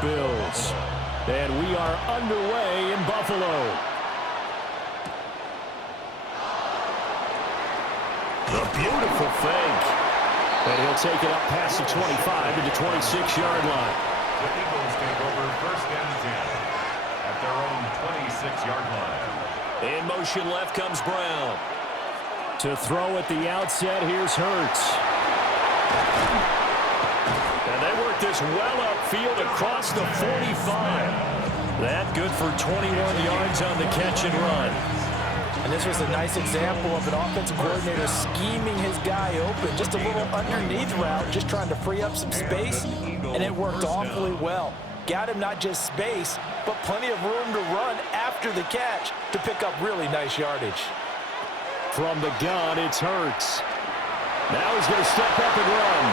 Bills. And we are underway in Buffalo. The beautiful fake. And he'll take it up past the 25 to the 26-yard line. The Eagles take over 1st and 10 at their own 26-yard line. In motion left comes Brown. To throw at the outset, here's Hurts. And they work this well upfield across the 45. That good for 21 yards on the catch and run. And this was a nice example of an offensive coordinator scheming his guy open. Just a little underneath route, just trying to free up some space, and it worked awfully well. Got him not just space, but plenty of room to run after the catch to pick up really nice yardage. From the gun, it's Hurts. Now he's going to step up and run.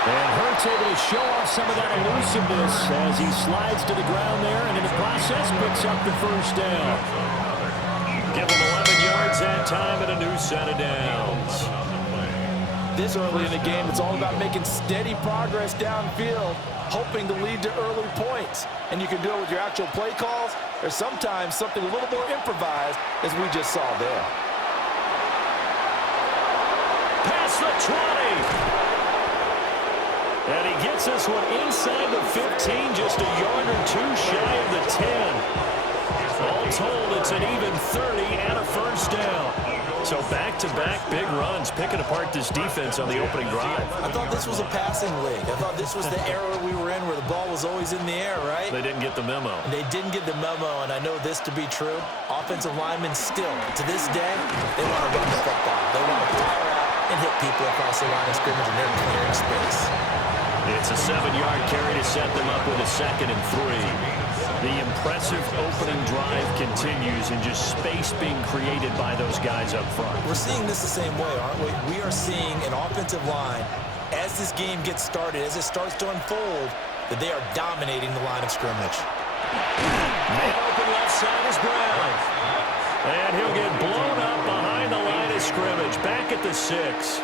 And Hurts able to show off some of that elusiveness as he slides to the ground there, and in the process picks up the 1st down. Give him 11 yards that time and a new set of downs. This early in the game, it's all about making steady progress downfield, hoping to lead to early points. And you can do it with your actual play calls, or sometimes something a little more improvised, as we just saw there. Past the 20. And he gets this one inside the 15, just a yard or two shy of the 10. All told, it's an even 30 and a 1st down. So back-to-back big runs, picking apart this defense on the opening drive. I thought this was a passing league. I thought this was the era we were in where the ball was always in the air, right? They didn't get the memo. They didn't get the memo, and I know this to be true. Offensive linemen still, to this day, they want to run the football. They want to fire out and hit people across the line of scrimmage, and they're clearing space. It's a 7-yard carry to set them up with a 2nd and 3. The impressive opening drive continues, and just space being created by those guys up front. We're seeing this the same way, aren't we? We are seeing an offensive line, as this game gets started, as it starts to unfold, that they are dominating the line of scrimmage. Man open left side is Brown. And he'll get blown up behind the line of scrimmage, back at the 6.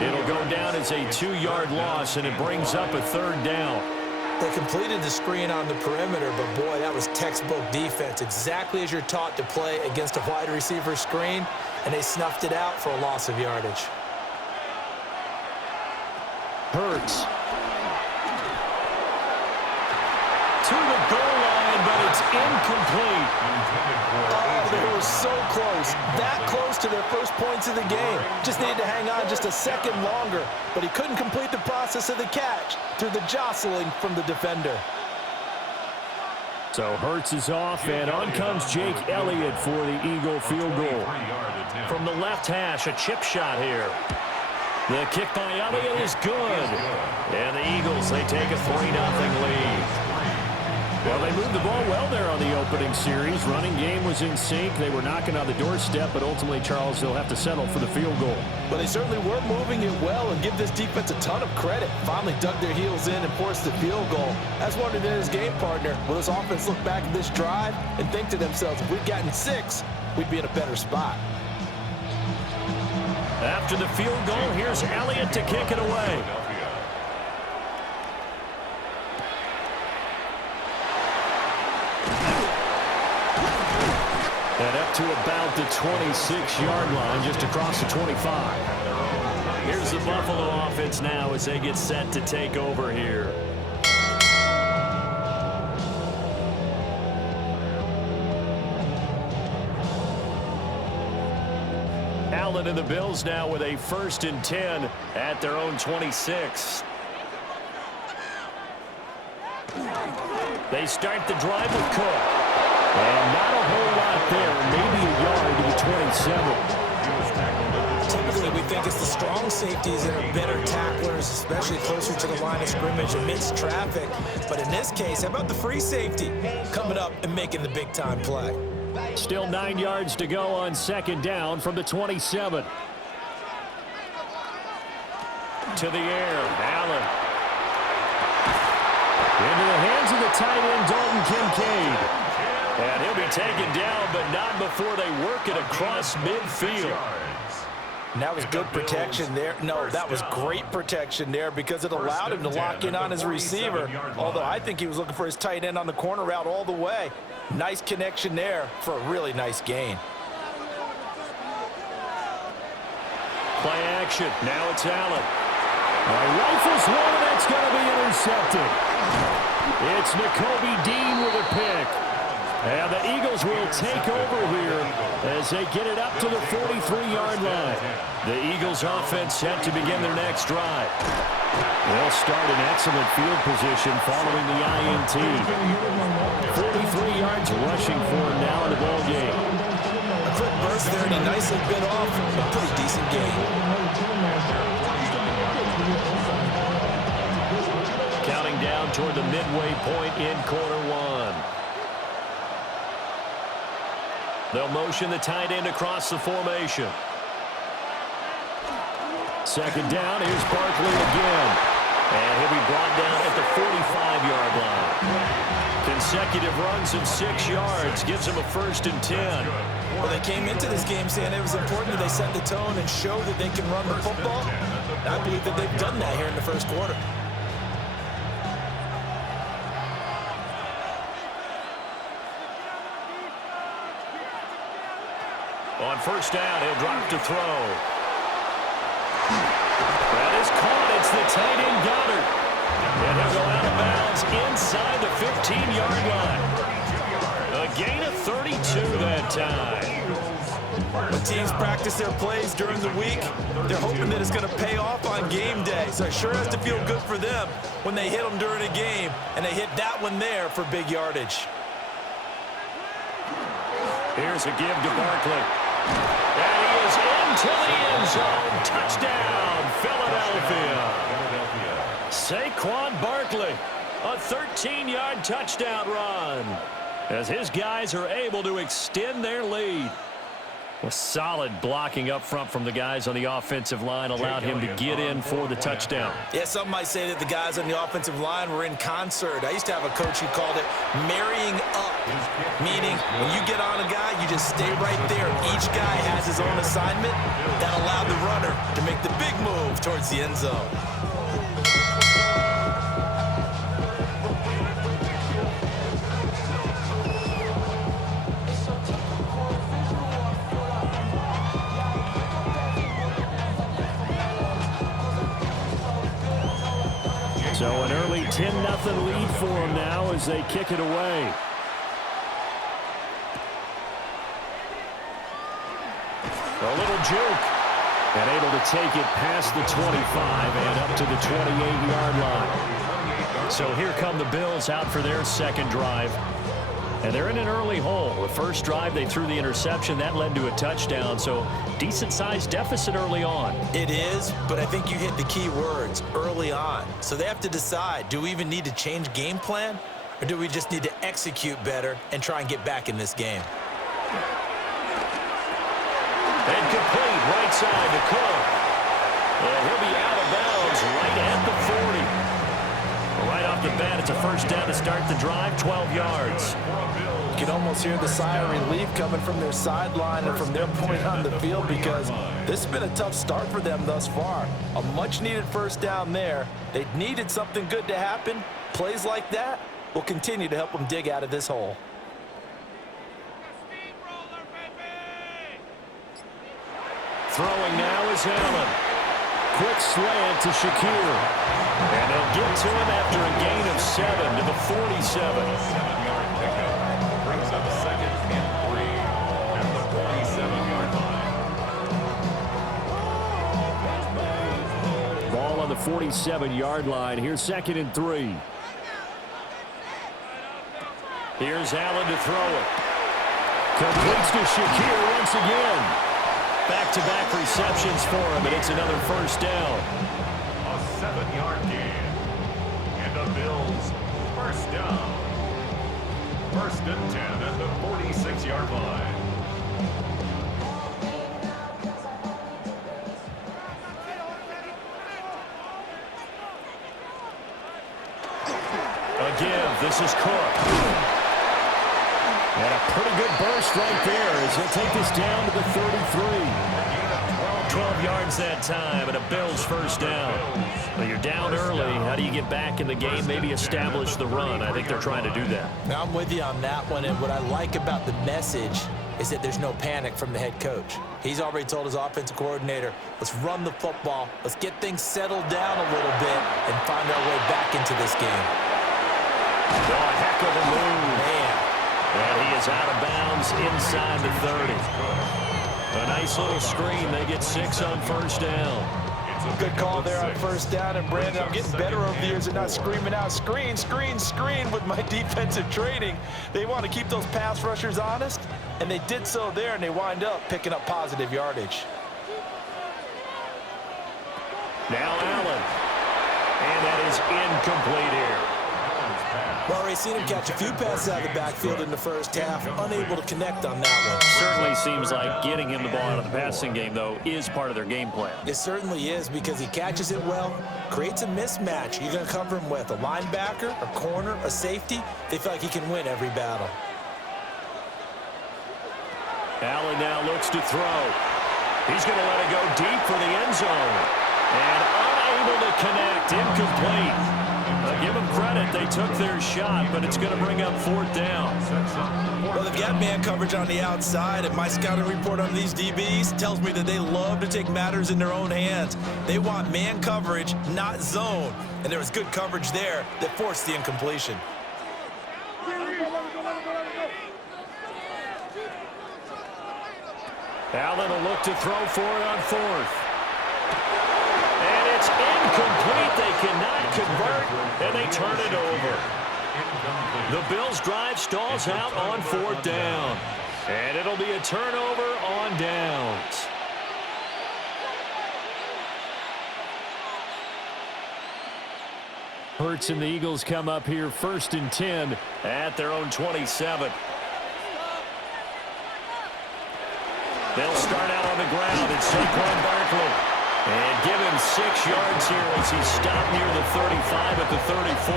It'll go down as a 2-yard loss, and it brings up a 3rd down. They completed the screen on the perimeter, but boy, that was textbook defense, exactly as you're taught to play against a wide receiver screen, and they snuffed it out for a loss of yardage. Hurts. To the goal line, but it's incomplete. Oh, they were so close. That close to their first points of the game. Just needed to hang on just a second longer, but he couldn't complete the process of the catch through the jostling from the defender. So Hurts is off, and on comes Jake Elliott for the Eagle field goal. From the left hash, a chip shot here. The kick by Elliott is good. And the Eagles, they take a 3-0 lead. Well, they moved the ball well there on the opening series. Running game was in sync. They were knocking on the doorstep, but ultimately, Charles, they'll have to settle for the field goal. But they certainly were moving it well, and give this defense a ton of credit. Finally dug their heels in and forced the field goal. As wondered in his game partner, will this offense look back at this drive and think to themselves, if we'd gotten 6, we'd be in a better spot. After the field goal, here's Elliott to kick it away. And up to about the 26-yard line, just across the 25. Here's the Buffalo offense now as they get set to take over here. Allen and the Bills now with a 1st and 10 at their own 26. They start the drive with Cook. And not a whole lot there, maybe a yard to the 27. Typically, we think it's the strong safeties that are better tacklers, especially closer to the line of scrimmage amidst traffic. But in this case, how about the free safety coming up and making the big-time play? Still 9 yards to go on 2nd down from the 27. To the air, Allen. Into the hands of the tight end, Dalton Kincaid. And he'll be taken down, but not before they work it across midfield. And that was good protection there. No, that was great protection there because it allowed him to lock in on his receiver, although I think he was looking for his tight end on the corner route all the way. Nice connection there for a really nice gain. Play action. Now it's Allen. Rifles one, and it's going to be intercepted. It's Nakobe Dean with a pick. And the Eagles will take over here as they get it up to the 43-yard line. The Eagles offense set to begin their next drive. They'll start in excellent field position following the INT. 43 yards rushing for him now in the ball game. A quick burst there, and he nicely bit off a pretty decent gain. Counting down toward the midway point in quarter one. They'll motion the tight end across the formation. Second down, here's Barkley again. And he'll be brought down at the 45-yard line. Consecutive runs of 6 yards gives him a 1st and 10. Well, they came into this game saying it was important that they set the tone and show that they can run the football. I believe that they've done that here in the first quarter. On first down, he'll drop to throw. That is caught. It's the tight end Goddard. And he'll go out of bounds inside the 15-yard line. A gain of 32 that time. When teams practice their plays during the week, they're hoping that it's going to pay off on game day. So it sure has to feel good for them when they hit them during a game, and they hit that one there for big yardage. Here's a give to Barkley. And he is into the end zone. Touchdown, Philadelphia. Saquon Barkley, a 13-yard touchdown run as his guys are able to extend their lead. Well, solid blocking up front from the guys on the offensive line allowed him to get in for the touchdown. Yeah, some might say that the guys on the offensive line were in concert. I used to have a coach who called it marrying up, meaning when you get on a guy, you just stay right there. Each guy has his own assignment. That allowed the runner to make the big move towards the end zone. So an early 10-0 lead for them now as they kick it away. A little juke. And able to take it past the 25 and up to the 28-yard line. So here come the Bills out for their second drive. And they're in an early hole. The first drive, they threw the interception. That led to a touchdown. So decent-sized deficit early on. It is, but I think you hit the key words, early on. So they have to decide, do we even need to change game plan? Or do we just need to execute better and try and get back in this game? And complete, right side to Cook. And he'll be out of bounds right at the 40. Right off the bat, it's a first down to start the drive, 12 yards. You can almost hear the sigh of relief coming from their sideline and from their point on the field because this has been a tough start for them thus far. A much-needed first down there. They needed something good to happen. Plays like that will continue to help them dig out of this hole. Throwing now is Allen. Quick slant to Shakir. And they'll get to him after a gain of 7 to the 47. 7-yard pickup brings up 2nd and 3 at the 47-yard line. Ball on the 47-yard line. Here's 2nd and 3. Here's Allen to throw it. Completes to Shakir once again. Back-to-back receptions for him, and it's another first down. A 7-yard gain. And the Bills first down. 1st and 10 at the 46-yard line. Again, this is Cook. And a pretty good burst right there as he'll take this down to the 33. 12 yards that time, and a Bills first down. Well, you're down early. How do you get back in the game? Maybe establish the run. I think they're trying to do that. Now, I'm with you on that one, and what I like about the message is that there's no panic from the head coach. He's already told his offensive coordinator, let's run the football, let's get things settled down a little bit and find our way back into this game. Oh, a heck of a move. Man. And he is out of bounds inside the 30. A nice little screen. They get 6 on first down. Good call there on first down. And, Brandon, I'm getting better over the years and not screaming out, screen, screen, screen with my defensive training. They want to keep those pass rushers honest, and they did so there, and they wind up picking up positive yardage. Now Allen. And that is incomplete here. Well, already seen him catch a few passes out of the backfield in the first half, unable to connect on that one. Certainly seems like getting him the ball out of the passing game, though, is part of their game plan. It certainly is, because he catches it well, creates a mismatch. You're going to cover him with a linebacker, a corner, a safety. They feel like he can win every battle. Allen now looks to throw. He's going to let it go deep for the end zone. And unable to connect, incomplete. Give them credit, they took their shot, but it's going to bring up 4th down. Well, they've got man coverage on the outside, and my scouting report on these DBs tells me that they love to take matters in their own hands. They want man coverage, not zone, and there was good coverage there that forced the incompletion. Allen will look to throw for it on 4th. And it's incomplete. They cannot convert, and they turn it over. The Bills' drive stalls out on 4th down. And it'll be a turnover on downs. Hurts and the Eagles come up here 1st and 10 at their own 27. They'll start out on the ground. It's Saquon Barkley. And give him 6 yards here as he stopped near the 35 at the 34.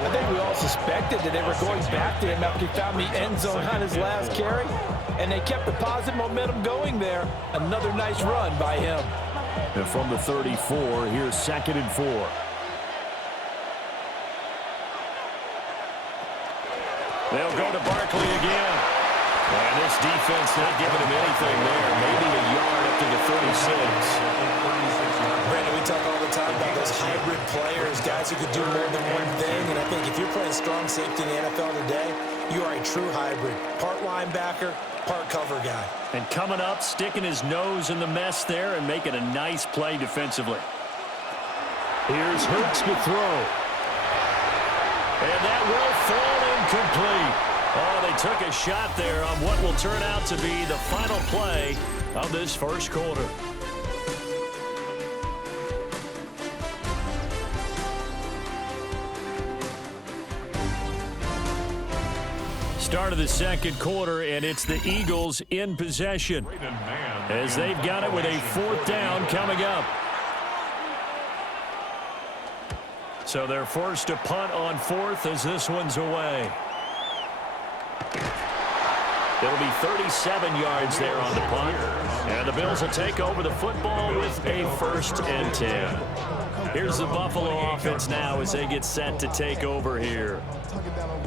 I think we all suspected that they were going back to him after he found the end zone on his last carry. And they kept the positive momentum going there. Another nice run by him. And from the 34, here's 2nd and 4. They'll go to Barkley again. And this defense not giving him anything there. Maybe a yard up to the 36. Brandon, we talk all the time about those hybrid players, guys who can do more than one thing. And I think if you're playing strong safety in the NFL today, you are a true hybrid. Part linebacker, part cover guy. And coming up, sticking his nose in the mess there and making a nice play defensively. Here's Hurts to throw. And that will fall incomplete. Oh, they took a shot there on what will turn out to be the final play of this first quarter. Start of the second quarter, and it's the Eagles in possession as they've got it with a 4th down coming up. So they're forced to punt on 4th as this one's away. It'll be 37 yards there on the punt. And the Bills will take over the football with a 1st and 10. Here's the Buffalo offense now as they get set to take over here.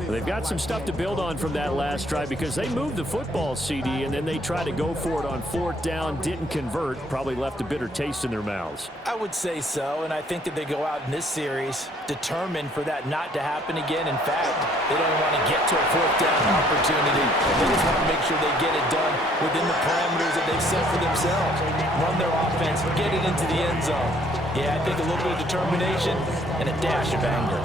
They've got some stuff to build on from that last drive because they moved the football, CD, and then they tried to go for it on 4th down, didn't convert, probably left a bitter taste in their mouths. I would say so, and I think that they go out in this series determined for that not to happen again. In fact, they don't want to get to a 4th down opportunity. They just want to make sure they get it done within the parameters that they've set for themselves. Run their offense, get it into the end zone. Yeah, I think a little bit of determination and a dash of anger.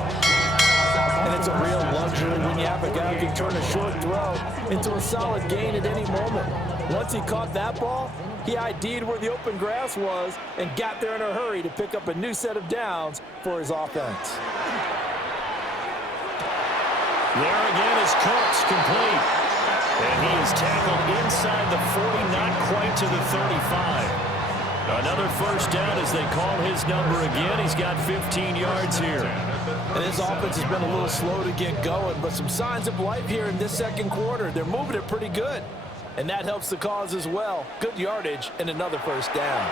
And it's a real luxury when you have a guy who can turn a short throw into a solid gain at any moment. Once he caught that ball, he ID'd where the open grass was and got there in a hurry to pick up a new set of downs for his offense. There again is Cooks, complete. And he is tackled inside the 40, not quite to the 35. Another 1st down as they call his number again. He's got 15 yards here. And his offense has been a little slow to get going, but some signs of life here in this second quarter. They're moving it pretty good. and that helps the cause as well. Good yardage and another first down.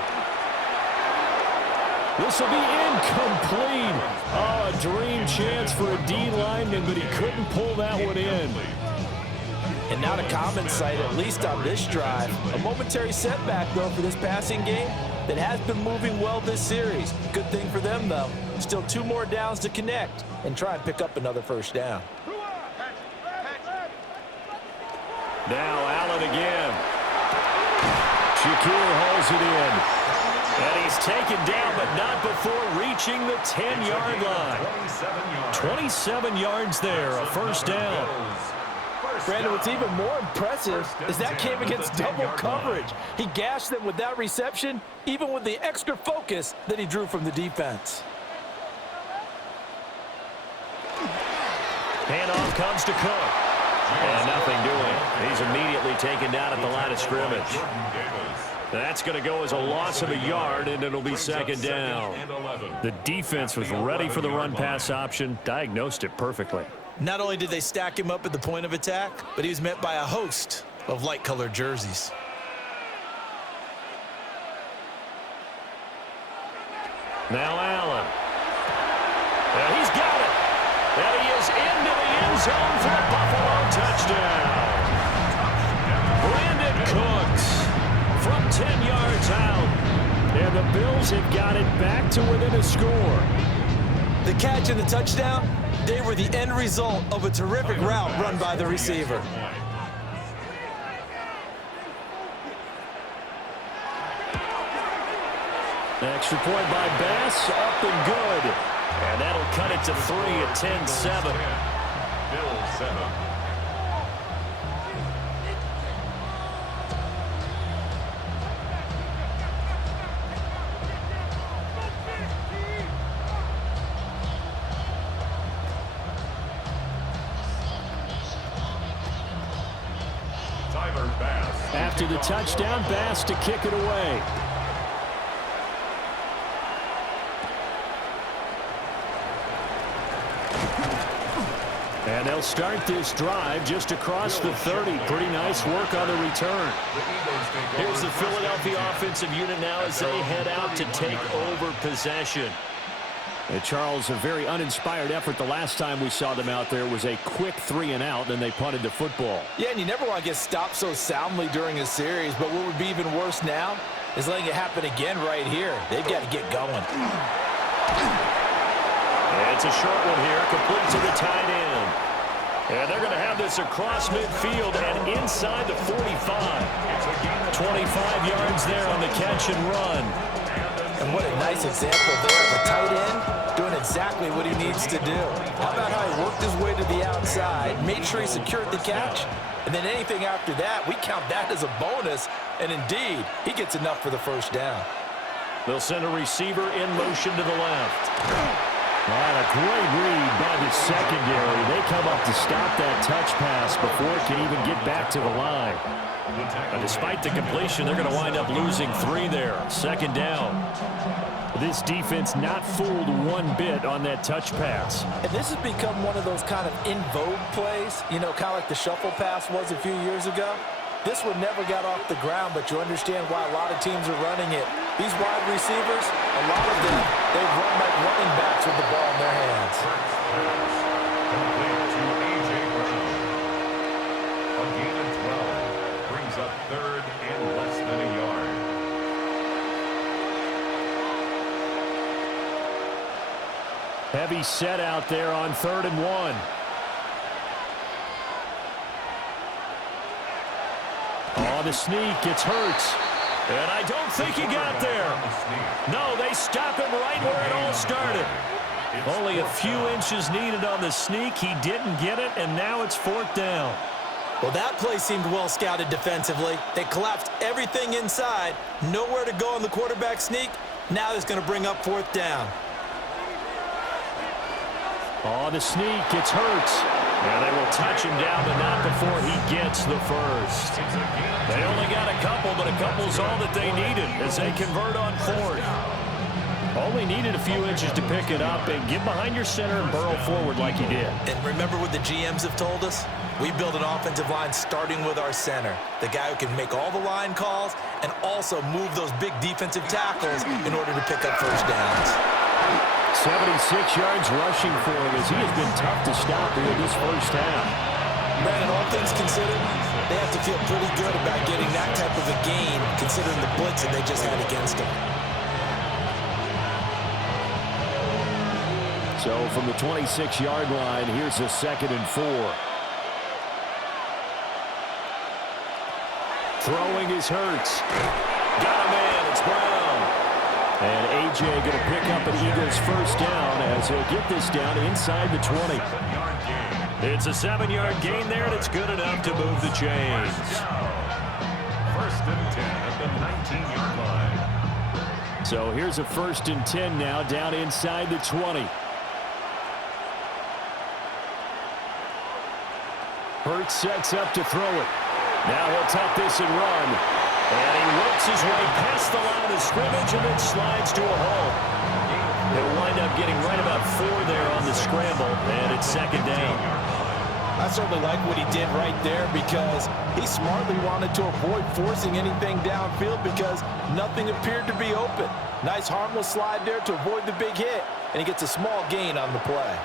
This will be incomplete. Oh, a dream chance for a D lineman, but he couldn't pull that one in. And not a common sight, at least on this drive. A momentary setback, though, for this passing game that has been moving well this series. Good thing for them, though. Still 2 more downs to connect and try and pick up another first down. Now Allen again. Shakir hauls it in. And he's taken down, but not before reaching the 10-yard line. 27 yards there, a first down. Brandon, what's even more impressive is that came against double coverage. He gashed them with that reception, even with the extra focus that he drew from the defense. Handoff comes to Cook. And nothing doing. He's immediately taken down at the line of scrimmage. That's going to go as a loss of a yard, and it'll be second down. The defense was ready for the run-pass option, diagnosed it perfectly. Not only did they stack him up at the point of attack, but he was met by a host of light-colored jerseys. Now Allen. And he's got it. And he is into the end zone for a Buffalo touchdown. Brandon Cooks from 10 yards out. And the Bills have got it back to within a score. The catch and the touchdown, they were the end result of a terrific route run by the receiver. Extra point by Bass, up and good. And that'll cut it to 3 at 10-7. Bills 7. After the touchdown, Bass to kick it away. And they'll start this drive just across the 30. Pretty nice work on the return. Here's the Philadelphia offensive unit now as they head out to take over possession. Charles, a very uninspired effort the last time we saw them out there was a quick 3-and-out, then they punted the football. Yeah, and you never want to get stopped so soundly during a series, but what would be even worse now is letting it happen again right here. They've got to get going. It's a short one here, complete to the tight end. And they're going to have this across midfield and inside the 45. 25 yards there on the catch and run. And what a nice example there. The tight end doing exactly what he needs to do. How about how he worked his way to the outside, made sure he secured the catch, and then anything after that, we count that as a bonus. And indeed, he gets enough for the first down. They'll send a receiver in motion to the left. And a great read by the secondary. They come up to stop that touch pass before it can even get back to the line. But despite the completion, they're going to wind up losing 3 there. Second down. This defense not fooled one bit on that touch pass. And this has become one of those kind of in vogue plays, you know, kind of like the shuffle pass was a few years ago. This one never got off the ground, but you understand why a lot of teams are running it. These wide receivers, a lot of them, they run like running backs with the ball in their hands. Complete to A.J. Brown. A gain of 12 brings up 3rd and less than a yard. Heavy set out there on 3rd and 1. Oh, the sneak, it's Hurts. And I don't think he got there. No, they stop him right where it all started. Only a few inches needed on the sneak. He didn't get it, and now it's 4th down. Well, that play seemed well scouted defensively. They collapsed everything inside. Nowhere to go on the quarterback sneak. Now it's going to bring up 4th down. Oh, the sneak, it's Hurts. And they will touch him down, but not before he gets the first. They only got a couple, but a couple's all that they needed as they convert on 4th. Only needed a few inches to pick it up and get behind your center and burrow forward like he did. And remember what the GMs have told us? We build an offensive line starting with our center, the guy who can make all the line calls and also move those big defensive tackles in order to pick up first downs. 76 yards rushing for him as he has been tough to stop here this first half. Brandon, all things considered, they have to feel pretty good about getting that type of a gain considering the blitz that they just had against them. So from the 26-yard line, here's a 2nd and 4. Throwing is Hurts. Got a man, it's Brown. And A.J. going to pick up an Eagles first down as he'll get this down inside the 20. It's a 7-yard gain there, and it's good enough to move the chains. 1st and 10 at the 19-yard line. So here's a 1st and 10 now down inside the 20. Hurts sets up to throw it. Now he'll tuck this and run. And he works his way past the line of scrimmage and then slides to a hole. He'll wind up getting right about 4 there on the scramble, and it's 2nd down. I certainly like what he did right there because he smartly wanted to avoid forcing anything downfield because nothing appeared to be open. Nice harmless slide there to avoid the big hit, and he gets a small gain on the play.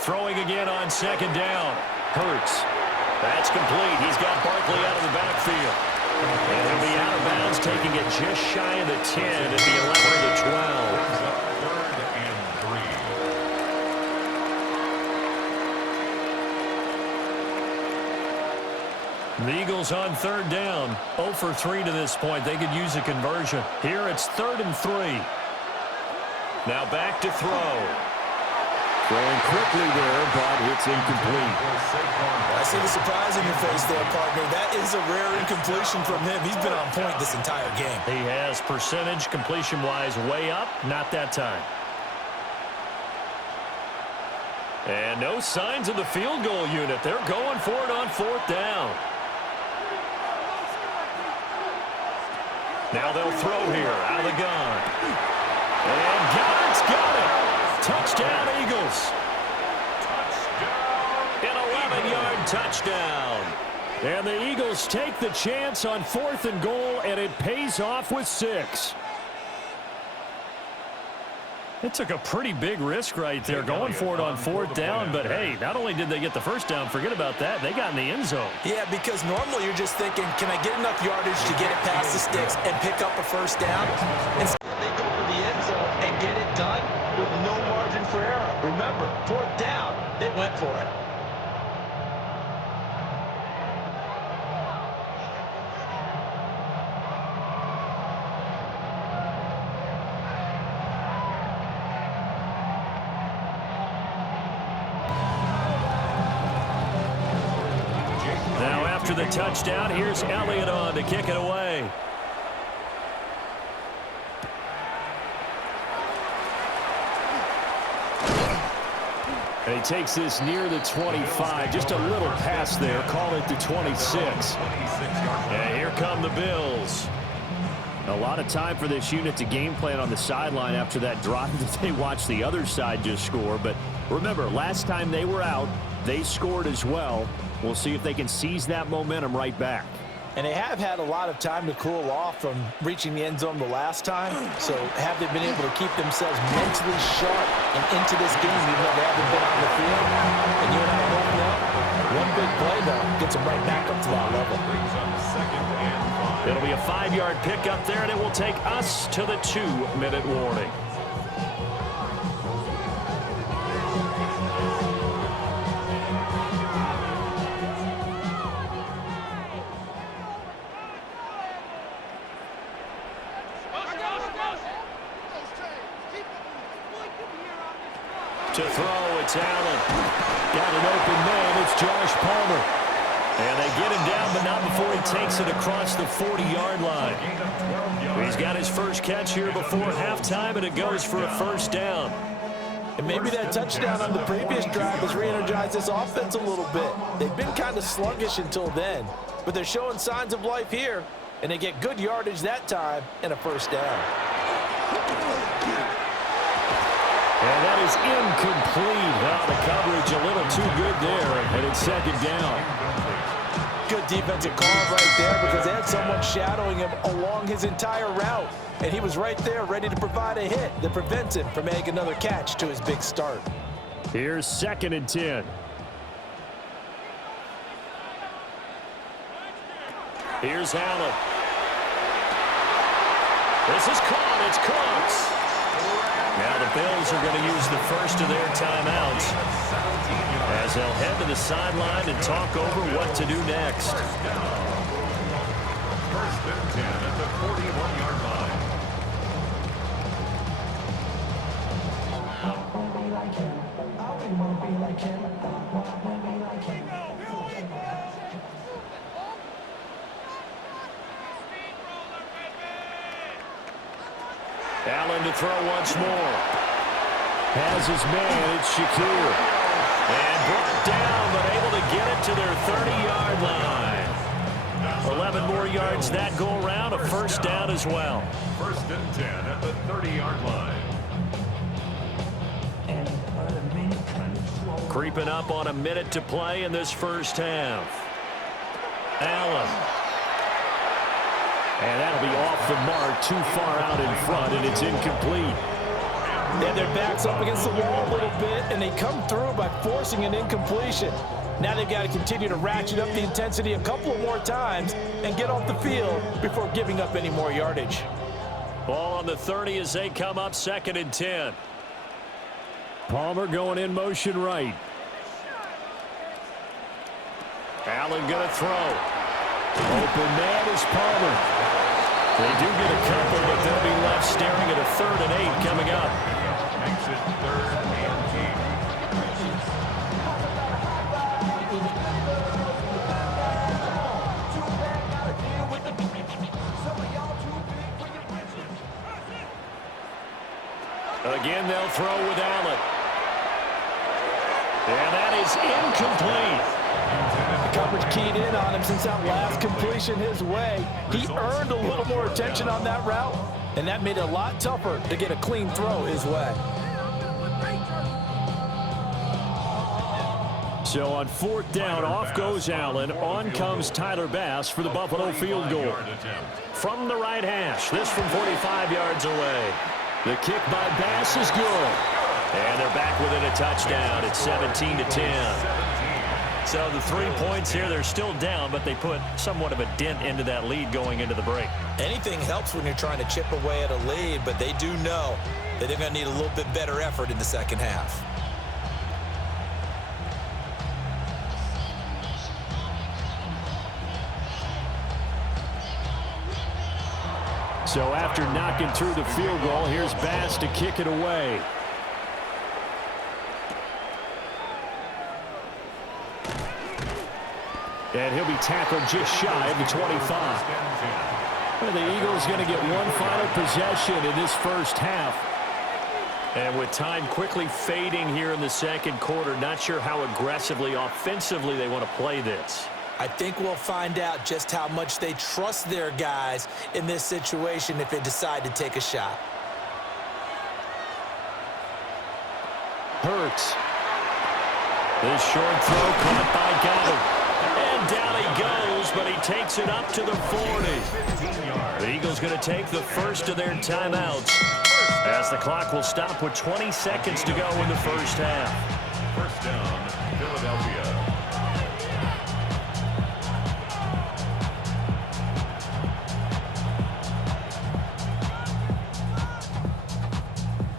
Throwing again on 2nd down. Hurts. That's complete. He's got Barkley out of the backfield. And he'll be out of bounds, taking it just shy of the 10 at the 11 to 12. 3rd and 3. The Eagles on 3rd down. 0 for 3 to this point. They could use a conversion. Here it's 3rd and 3. Now back to throw. Throwing quickly there, but it's incomplete. I see the surprise in your face there, partner. That is a rare incompletion from him. He's been on point this entire game. He has percentage completion-wise way up. Not that time. And no signs of the field goal unit. They're going for it on 4th down. Now they'll throw here out of the gun. And Goddard's got it. Touchdown, Eagles. An 11-yard touchdown. And the Eagles take the chance on 4th and goal, and it pays off with 6. It took a pretty big risk right there, going for it on 4th down. But, hey, not only did they get the first down, forget about that, they got in the end zone. Yeah, because normally you're just thinking, can I get enough yardage to get it past the sticks and pick up a first down? Instead, they go for the end zone and get it done with no margin for error. Remember, 4th down, they went for it. Now after the touchdown, here's Elliott on to kick it away. And he takes this near the 25. Just a little pass there. Call it the 26. And here come the Bills. A lot of time for this unit to game plan on the sideline after that drive that they watched the other side just score. But remember, last time they were out, they scored as well. We'll see if they can seize that momentum right back. And they have had a lot of time to cool off from reaching the end zone the last time. So have they been able to keep themselves mentally sharp and into this game even though they haven't been on the field? And you and I both know, one big play, though, gets them right back up to that level. It'll be a 5-yard pickup there, and it will take us to the 2-minute warning. To throw, it's Allen. Got an open man, it's Josh Palmer. And they get him down, but not before he takes it across the 40-yard line. He's got his first catch here before halftime, and it goes for a first down. And maybe that touchdown on the previous drive has re-energized this offense a little bit. They've been kind of sluggish until then, but they're showing signs of life here, and they get good yardage that time and a first down. And that is incomplete. Well, the coverage a little too good there, and it's second down. Good defensive call right there because they had someone shadowing him along his entire route. And he was right there ready to provide a hit that prevents him from making another catch to his big start. Here's 2nd and 10. Here's Allen. This is caught. It's close. Now the Bills are going to use the first of their timeouts as they'll head to the sideline and talk over what to do next. 1st and 10 at the 41-yard line. Allen to throw once more. Has his man, it's Shakir. And brought down, but able to get it to their 30-yard line. 11 more yards that go around, a first down as well. 1st and 10 at the 30-yard line. Creeping up on a minute to play in this first half. Allen. And that'll be off the mark, too far out in front, and it's incomplete. And their backs up against the wall a little bit, and they come through by forcing an incompletion. Now they've got to continue to ratchet up the intensity a couple of more times and get off the field before giving up any more yardage. Ball on the 30 as they come up 2nd and 10. Palmer going in motion right. Allen going to throw. Open man is Palmer. They do get a couple, but they'll be left staring at a 3rd and 8 coming up. Makes it 3rd and 18. Again, they'll throw with Allen. And that is incomplete. The coverage keyed in on him since that last completion his way. He earned a little more attention on that route, and that made it a lot tougher to get a clean throw his way. So on 4th down, off goes Allen. On comes Tyler Bass for the Buffalo field goal. From the right hash, this from 45 yards away. The kick by Bass is good. And they're back within a touchdown. It's 17-10. So the 3 points here, they're still down, but they put somewhat of a dent into that lead going into the break. Anything helps when you're trying to chip away at a lead, but they do know that they're going to need a little bit better effort in the second half. So after knocking through the field goal, here's Bass to kick it away. And he'll be tackled just shy of the 25. Well, the Eagles going to get one final possession in this first half. And with time quickly fading here in the second quarter, not sure how aggressively, offensively they want to play this. I think we'll find out just how much they trust their guys in this situation if they decide to take a shot. Hurts. This short throw caught by Goddard. And down he goes, but he takes it up to the 40. The Eagles going to take the first of their timeouts as the clock will stop with 20 seconds to go in the first half. First down, Philadelphia.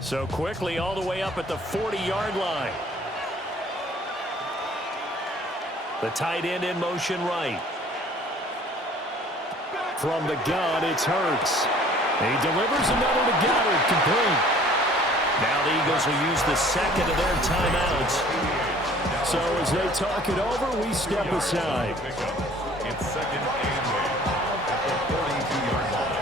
So quickly all the way up at the 40-yard line. The tight end in motion right. From the gun, it's Hurts. He delivers another to Goddard, complete. Now the Eagles will use the second of their timeouts. So as they talk it over, we step aside. It's 2nd and 8 at the 42-yard line.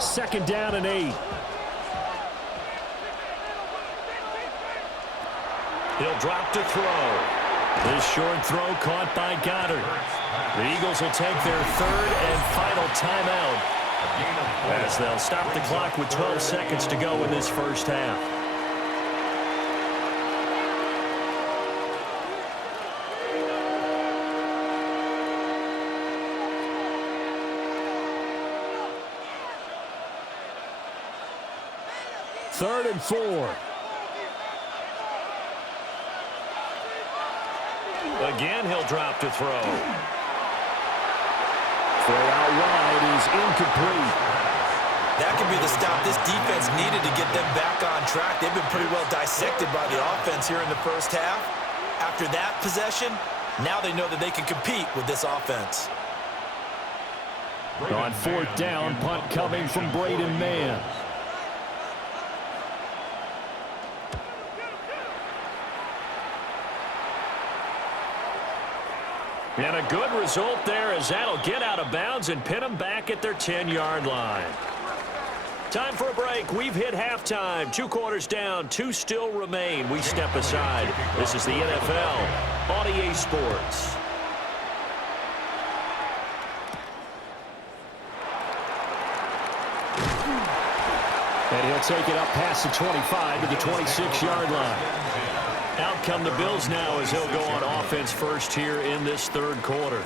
Second down and 8. He'll drop to throw. This short throw caught by Goddard. The Eagles will take their third and final timeout as they'll stop the clock with 12 seconds to go in this first half. Third and 4. Again, he'll drop to throw. Throw out wide is incomplete. That could be the stop this defense needed to get them back on track. They've been pretty well dissected by the offense here in the first half. After that possession, now they know that they can compete with this offense. On fourth down, punt coming from Braden Mann. And a good result there as that'll get out of bounds and pin them back at their 10-yard line. Time for a break. We've hit halftime. 2 quarters down, 2 still remain. We step aside. This is the NFL on EA Sports. And he'll take it up past the 25 to the 26-yard line. Out come the Bills now as he'll go on offense first here in this third quarter.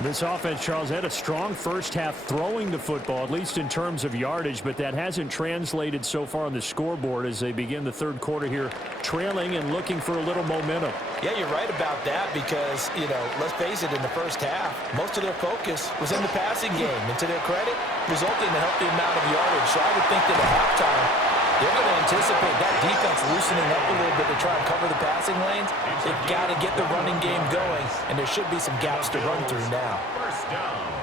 This offense, Charles, had a strong first half throwing the football, at least in terms of yardage, but that hasn't translated so far on the scoreboard as they begin the third quarter here, trailing and looking for a little momentum. Yeah, you're right about that because, let's face it, in the first half, most of their focus was in the passing game. And to their credit, resulted in a healthy amount of yardage. So I would think that at halftime, they're going to anticipate that defense loosening up a little bit to try and cover the passing lanes. They've got to get the running game going, and there should be some gaps to run through now.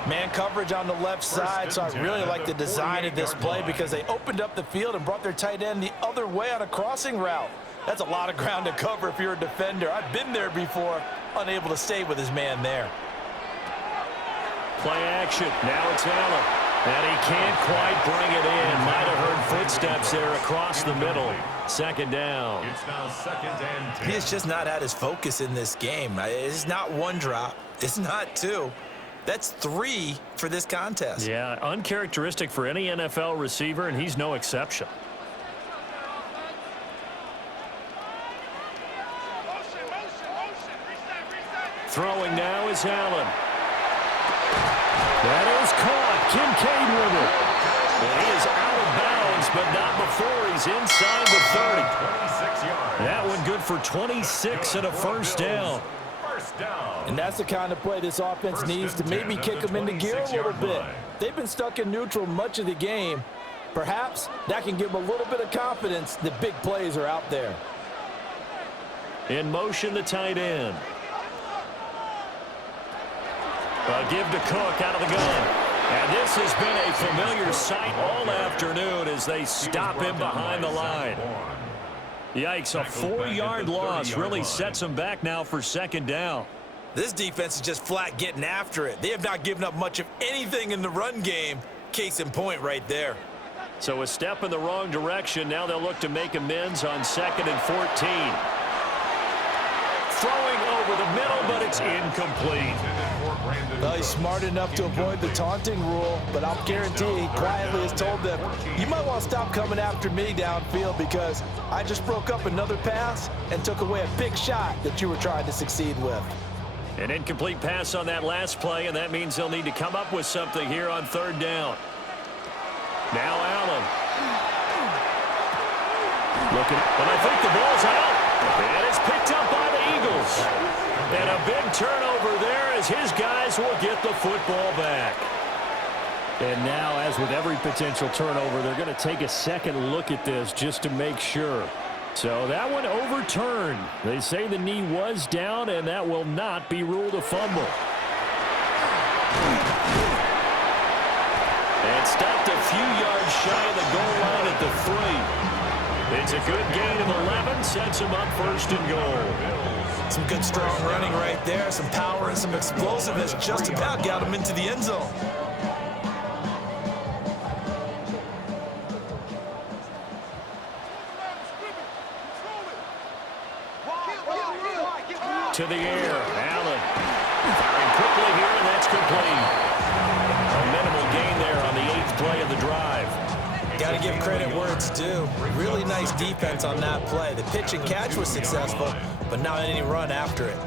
Man coverage on the left side, so I really like the design of this play because they opened up the field and brought their tight end the other way on a crossing route. That's a lot of ground to cover if you're a defender. I've been there before, unable to stay with his man there. Play action. Now it's Allen. And he can't quite bring it in. Might have heard footsteps there across the middle. Second down. It's now second and 10. He has just not had his focus in this game. It's not 1 drop. It's not 2. That's 3 for this contest. Yeah, uncharacteristic for any NFL receiver, and he's no exception. Throwing now is Allen. That is caught. Kincaid with it. And he is out of bounds, but not before he's inside the 30. 26 yards. That one good for 26 and a first down. First down. And that's the kind of play this offense needs to maybe kick them into gear a little bit. They've been stuck in neutral much of the game. Perhaps that can give them a little bit of confidence that big plays are out there. In motion, the tight end. A give to Cook out of the gun. And this has been a familiar sight all afternoon as they stop him behind the line. Yikes, a 4-yard loss really sets him back now for second down. This defense is just flat getting after it. They have not given up much of anything in the run game. Case in point right there. So a step in the wrong direction. Now they'll look to make amends on 2nd and 14. Throwing over the middle, but it's incomplete. Well, he's smart enough to avoid the taunting rule, but I'll guarantee he quietly has told them, you might want to stop coming after me downfield because I just broke up another pass and took away a big shot that you were trying to succeed with. An incomplete pass on that last play, and that means they'll need to come up with something here on 3rd down. Now Allen. Looking, and I think the ball's out. And it's picked up by the Eagles. And a big turnover there as his guys will get the football back. And now, as with every potential turnover, they're going to take a second look at this just to make sure. So that one overturned. They say the knee was down, and that will not be ruled a fumble. And stopped a few yards shy of the goal line at the 3. It's a good gain of 11, sets him up 1st and goal. Some good strong running right there, some power and some explosiveness just about got him into the end zone. to the air. Allen firing quickly here, and that's complete. A minimal gain there on the 8th play of the drive. Got to give credit where it's due. Really nice defense on that play. The pitch and catch was successful, but not any run after it.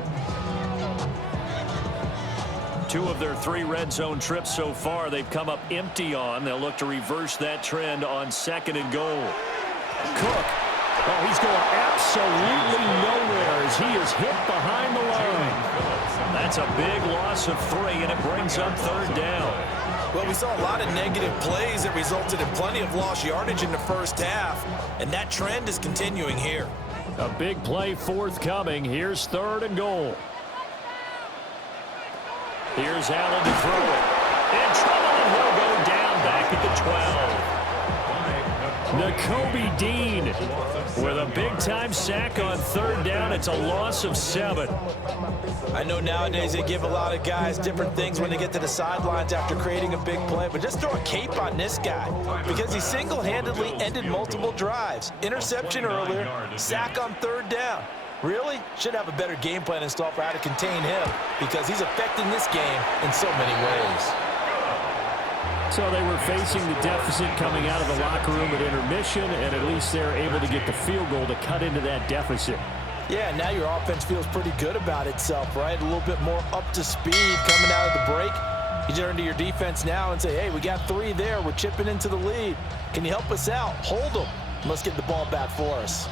2 of their 3 red zone trips so far they've come up empty on. They'll look to reverse that trend on 2nd and goal. Cook. Oh, he's going absolutely nowhere as he is hit behind the line. That's a big loss of 3, and it brings up 3rd down. Well, we saw a lot of negative plays that resulted in plenty of lost yardage in the first half, and that trend is continuing here. A big play forthcoming. Here's 3rd and goal. Here's Allen to throw it. In trouble, and he'll go down back at the 12. Nakobe Dean with a big-time sack on 3rd down. It's a loss of 7. I know nowadays they give a lot of guys different things when they get to the sidelines after creating a big play, but just throw a cape on this guy because he single-handedly ended multiple drives. Interception earlier, sack on 3rd down. Really? Should have a better game plan installed for how to contain him because he's affecting this game in so many ways. So they were facing the deficit coming out of the locker room at intermission, and at least they're able to get the field goal to cut into that deficit. Yeah, now your offense feels pretty good about itself, right? A little bit more up to speed coming out of the break. You turn to your defense now and say, hey, we got 3 there. We're chipping into the lead. Can you help us out? Hold them. Let's get the ball back for us.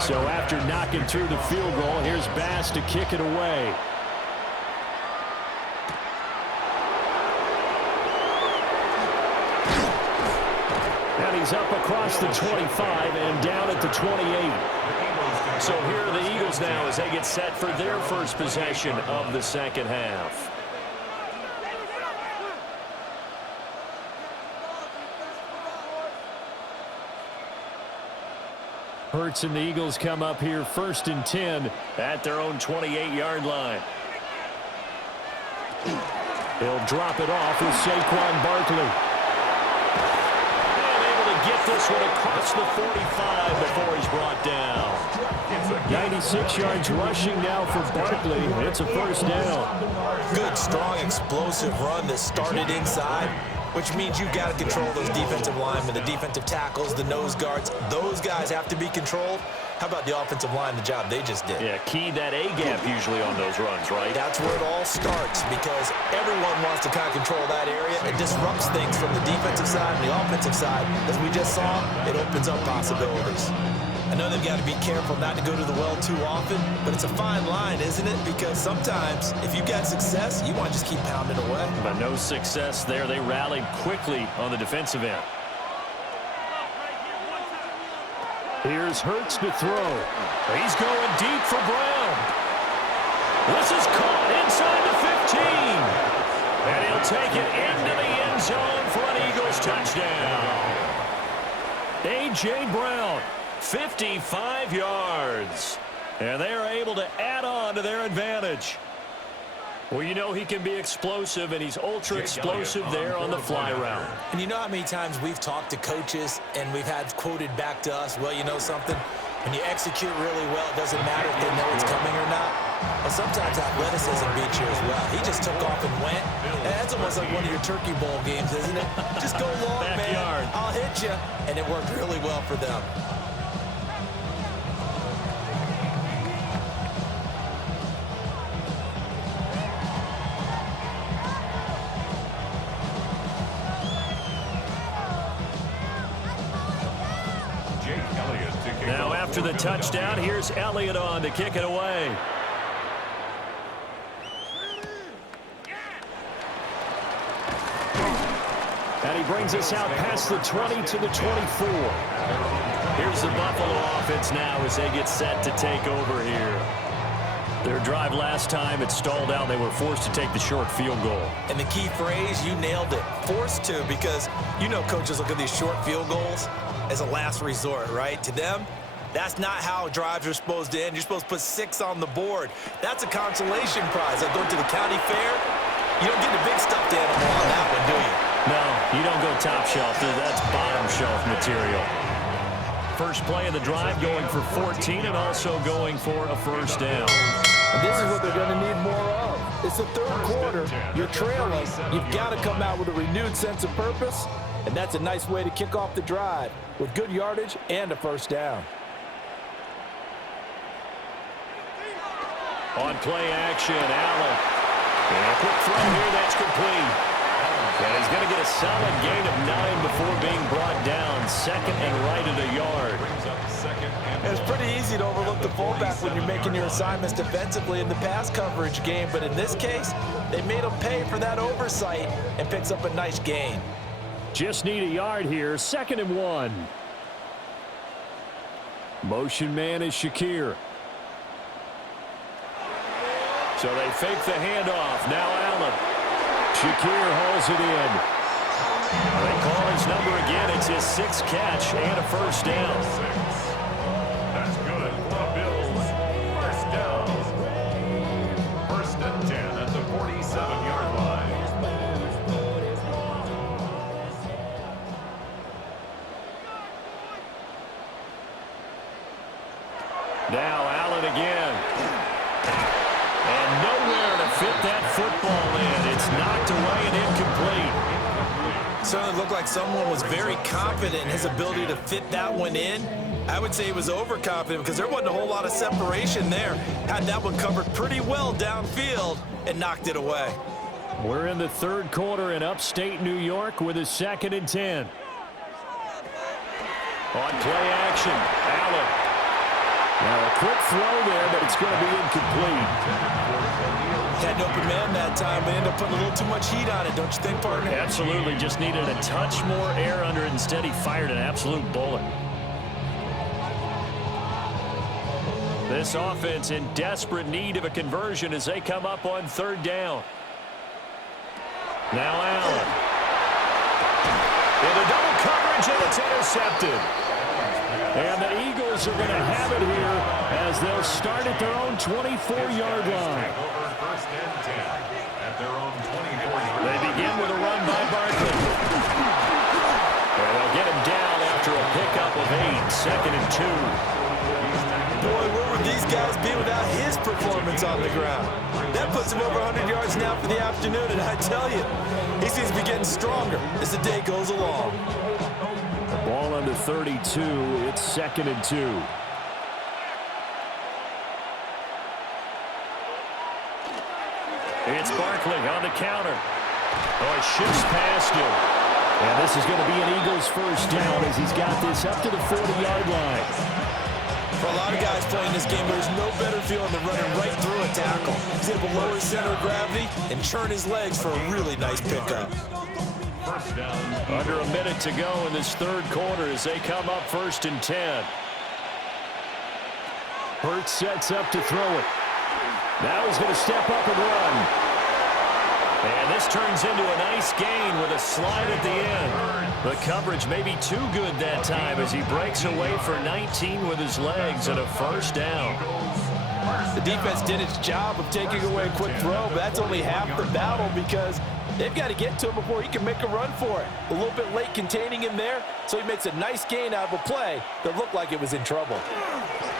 So after knocking through the field goal, here's Bass to kick it away. And he's up across the 25 and down at the 28. So here are the Eagles now as they get set for their first possession of the 2nd half. Hurts and the Eagles come up here 1st and 10 at their own 28-yard line. He'll drop it off with Saquon Barkley. And able to get this one across the 45 before he's brought down. 96 yards rushing now for Barkley. It's a 1st down. Good, strong, explosive run that started inside, which means you've got to control those defensive linemen, the defensive tackles, the nose guards. Those guys have to be controlled. How about the offensive line, the job they just did? Yeah, key that A-gap usually on those runs, right? That's where it all starts because everyone wants to kind of control that area. It disrupts things from the defensive side and the offensive side. As we just saw, it opens up possibilities. I know they've got to be careful not to go to the well too often, but it's a fine line, isn't it? Because sometimes, if you've got success, you want to just keep pounding away. But no success there. They rallied quickly on the defensive end. Here's Hurts to throw. He's going deep for Brown. This is caught inside the 15. And he'll take it into the end zone for an Eagles touchdown. A.J. Brown. 55 yards. And they are able to add on to their advantage. Well, you know he can be explosive, and he's ultra-explosive there on the fly route. And you know how many times we've talked to coaches and we've had quoted back to us, well, you know something? When you execute really well, it doesn't matter if they know it's coming or not. Well, sometimes athleticism beats you as well. He just took off and went. And that's almost like one of your Turkey Bowl games, isn't it? Just go long, man. I'll hit you. And it worked really well for them. Now after the touchdown, here's Elliott on to kick it away. And he brings us out past the 20 to the 24. Here's the Buffalo offense now as they get set to take over here. Their drive last time, it stalled out. They were forced to take the short field goal. And the key phrase, you nailed it. Forced to, because you know coaches look at these short field goals as a last resort, right? To them, that's not how drives are supposed to end. You're supposed to put 6 on the board. That's a consolation prize. Like going to the county fair, you don't get the big stuffed animal on that one, do you? No, you don't go top shelf. That's bottom shelf material. First play of the drive going for 14 and also going for a first down. And this is what they're going to need more of. It's the third quarter. You're trailing. You've got to come out with a renewed sense of purpose, and that's a nice way to kick off the drive with good yardage and a first down. On play action, Allen. And a quick throw here, that's complete. And he's going to get a solid gain of 9 before being brought down. Second and right at a yard. It's pretty easy to overlook the fullback when you're making your assignments defensively in the pass coverage game, but in this case, they made him pay for that oversight and picks up a nice gain. Just need a yard here, 2nd and 1. Motion man is Shakir. So they fake the handoff. Now Allen. Shakir hauls it in. They call his number again. It's his 6th catch and a first down. That's good for the Bills. First down. 1st and 10 at the 47-yard line. Now Allen again. And nowhere to fit that football in. It's knocked away and incomplete. Certainly looked like someone was very confident in his ability to fit that one in. I would say he was overconfident because there wasn't a whole lot of separation there. Had that one covered pretty well downfield and knocked it away. We're in the third quarter in upstate New York with a 2nd and 10. On play action, Allen. Now a quick throw there, but it's going to be incomplete. Had an open man that time, but ended up putting a little too much heat on it, don't you think, partner? Absolutely, just needed a touch more air under it. Instead, he fired an absolute bullet. This offense in desperate need of a conversion as they come up on 3rd down. Now Allen. Into double coverage, and it's intercepted. And the Eagles are going to have it here as they'll start at their own 24-yard line. They begin with a run by Barkley. And they'll get him down after a pickup of 8, 2nd and 2. Boy, where would these guys be without his performance on the ground? That puts him over 100 yards now for the afternoon, and I tell you, he seems to be getting stronger as the day goes along. Ball under 32. It's 2nd and 2. It's Barkley on the counter. Oh, he shifts past him. And this is going to be an Eagles first down as he's got this up to the 40-yard line. For a lot of guys playing this game, there's no better feeling than running right through a tackle. He's able to lower his center of gravity and churn his legs for a really nice pickup. Under a minute to go in this third quarter as they come up 1st and 10. Hurts sets up to throw it. Now he's going to step up and run. And this turns into a nice gain with a slide at the end. The coverage may be too good that time as he breaks away for 19 with his legs and a first down. The defense did its job of taking away a quick throw, but that's only half the battle because they've got to get to him before he can make a run for it. A little bit late containing him there, so he makes a nice gain out of a play that looked like it was in trouble.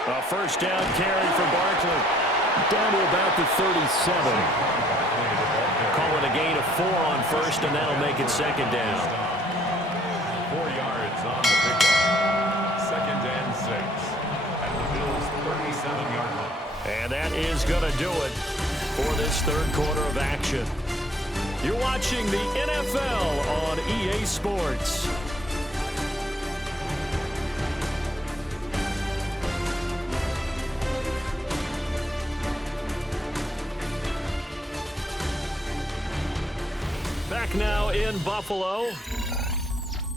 A first down carry for Barkley. Down to about the 37. Call it a gain of 4 on 1st, and that'll make it 2nd down. 4 yards on the pickup. 2nd and 6 at the Bills' 37-yard line. And that is going to do it for this third quarter of action. You're watching the NFL on EA Sports. Back now in Buffalo.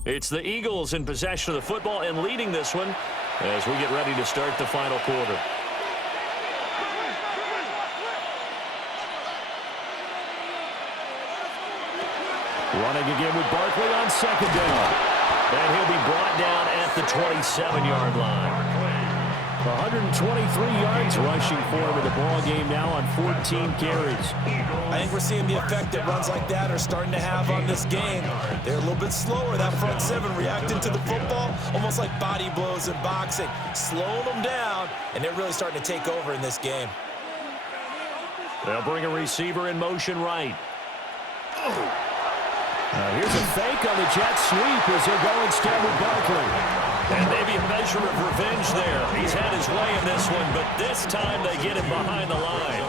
It's the Eagles in possession of the football and leading this one as we get ready to start the final quarter. Running again with Barkley on 2nd down. And he'll be brought down at the 27-yard line. 123 yards rushing for him in the ball game now on 14 carries. I think we're seeing the effect that runs like that are starting to have on this game. They're a little bit slower, that front seven, reacting to the football, almost like body blows in boxing, slowing them down, and they're really starting to take over in this game. They'll bring a receiver in motion right. Here's a fake on the jet sweep as they're going instead with Barkley. And maybe a measure of revenge there. He's had his way in this one, but this time they get him behind the line.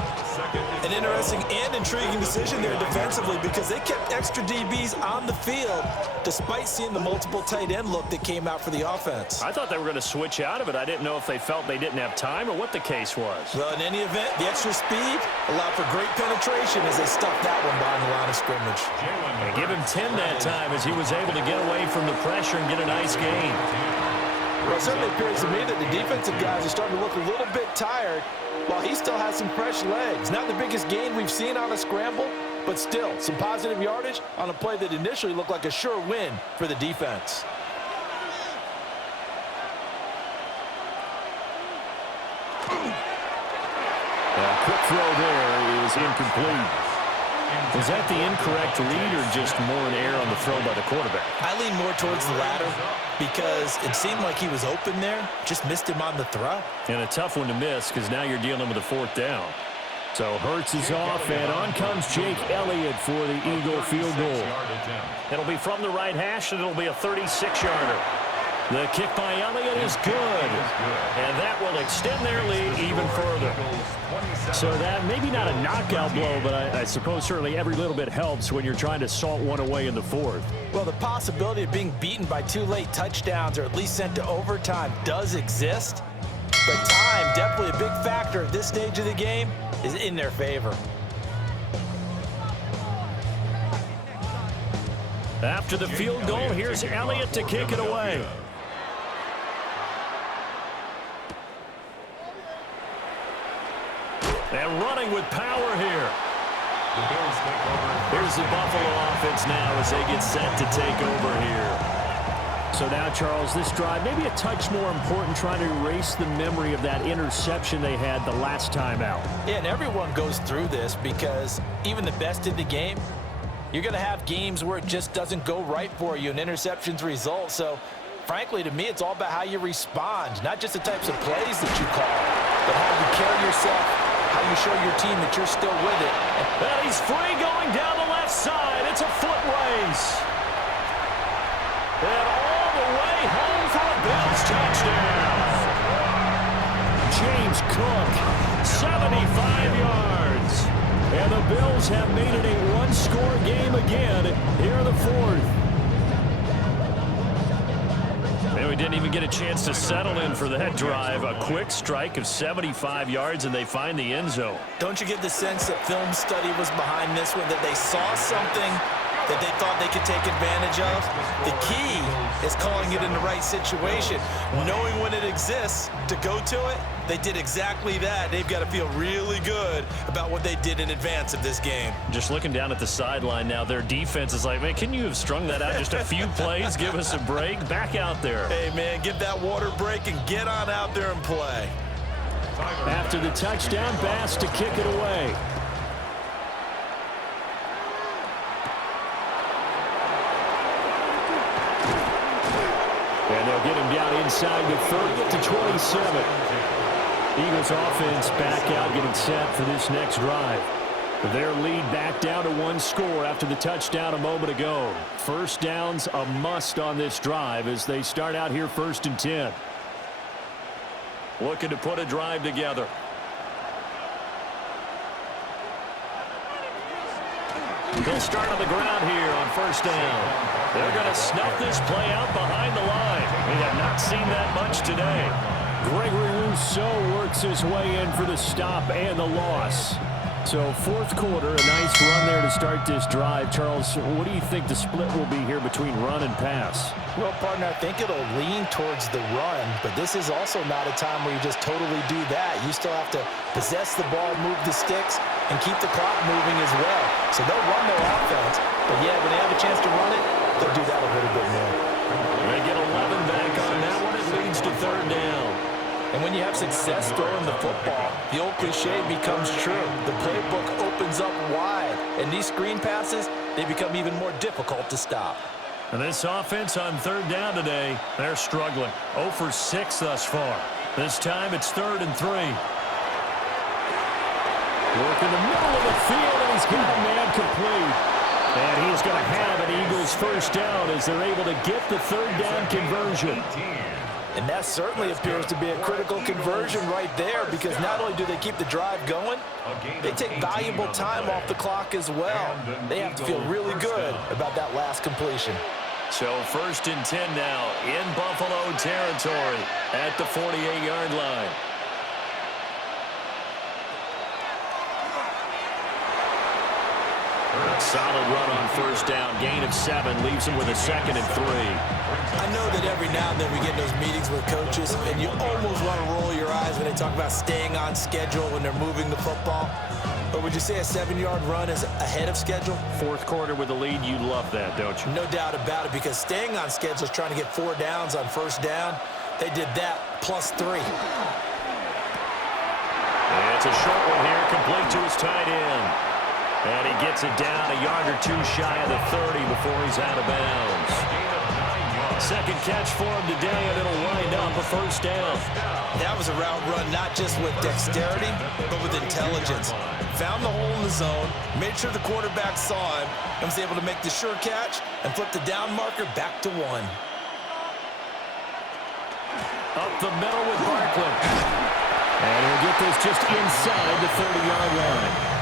An interesting and intriguing decision there defensively because they kept extra DBs on the field despite seeing the multiple tight end look that came out for the offense. I thought they were going to switch out of it. I didn't know if they felt they didn't have time or what the case was. Well, in any event, the extra speed allowed for great penetration as they stuffed that one behind the line of scrimmage. And give him 10 that time as he was able to get away from the pressure and get a nice gain. Well, it certainly appears to me that the defensive guys are starting to look a little bit tired while he still has some fresh legs. Not the biggest gain we've seen on a scramble, but still some positive yardage on a play that initially looked like a sure win for the defense. Quick throw there is incomplete. Was that the incorrect read or just more an error on the throw by the quarterback? I lean more towards the latter because it seemed like he was open there, just missed him on the throw. And a tough one to miss because now you're dealing with a fourth down. So Hurts is off, and on comes Jake Elliott for the Eagle field goal. It'll be from the right hash, and it'll be a 36-yarder. The kick by Elliott is good, and that will extend their lead even further. So that maybe not a knockout blow, but I suppose certainly every little bit helps when you're trying to salt one away in the fourth. Well, the possibility of being beaten by 2 late touchdowns or at least sent to overtime does exist, but time, definitely a big factor at this stage of the game, is in their favor. After the field goal, here's Elliott to kick it away. And running with power here. Here's the Buffalo offense now as they get set to take over here. So now, Charles, this drive maybe a touch more important, trying to erase the memory of that interception they had the last time out. Yeah, and everyone goes through this because even the best in the game, you're going to have games where it just doesn't go right for you and interceptions result. So, frankly, to me, it's all about how you respond, not just the types of plays that you call, but how you carry yourself, how you show your team that you're still with it. And he's free going down the left side. It's a foot race. And all the way home for a Bills touchdown. James Cook, 75 yards. And the Bills have made it a one-score game again here in the fourth. And we didn't even get a chance to settle in for that drive. A quick strike of 75 yards, and they find the end zone. Don't you get the sense that film study was behind this one, that they saw something that they thought they could take advantage of? The key is calling it in the right situation, knowing when it exists to go to it. They did exactly that. They've got to feel really good about what they did in advance of this game. Just looking down at the sideline now, their defense is like, man, can you have strung that out just a few plays? Give us a break. Back out there. Hey, man, give that water break and get on out there and play. After the touchdown, Bass to kick it away. And they'll get him down inside the 30 to 27. Eagles offense back out, getting set for this next drive. Their lead back down to one score after the touchdown a moment ago. First down's a must on this drive as they start out here 1st and 10. Looking to put a drive together. They'll start on the ground here on 1st down. They're going to snuff this play out behind the line. We have not seen that much today. Gregory Rousseau works his way in for the stop and the loss. So 4th quarter, a nice run there to start this drive. Charles, what do you think the split will be here between run and pass? Well, partner, I think it'll lean towards the run, but this is also not a time where you just totally do that. You still have to possess the ball, move the sticks, and keep the clock moving as well. So they'll run their offense, but yeah, when they have a chance to run it, they'll do that a little bit more. They get 11 back on that one. It leads to 3rd down. And when you have success throwing the football, the old cliche becomes true. The playbook opens up wide, and these screen passes, they become even more difficult to stop. And this offense on third down today, they're struggling. 0 for 6 thus far. This time it's 3rd and 3. Work in the middle of the field, and he's got a man complete. And he's going to have an Eagles first down as they're able to get the third down conversion. And that certainly appears to be a critical conversion right there, because not only do they keep the drive going, they take valuable time off the clock as well. They have to feel really good about that last completion. So 1st and 10 now in Buffalo territory at the 48-yard line. Solid run on first down. Gain of 7 leaves him with a 2nd and 3. I know that every now and then we get in those meetings with coaches, and you almost want to roll your eyes when they talk about staying on schedule when they're moving the football. But would you say a 7-yard run is ahead of schedule? 4th quarter with the lead, you love that, don't you? No doubt about it, because staying on schedule is trying to get 4 downs on first down. They did that plus 3. And it's a short one here, complete to his tight end. And he gets it down a yard or 2 shy of the 30 before he's out of bounds. 2nd catch for him today, and it'll wind up a first down. That was a route run not just with dexterity, but with intelligence. Found the hole in the zone, made sure the quarterback saw him, and was able to make the sure catch and flip the down marker back to 1. Up the middle with Barkley. And he'll get this just inside the 30-yard line.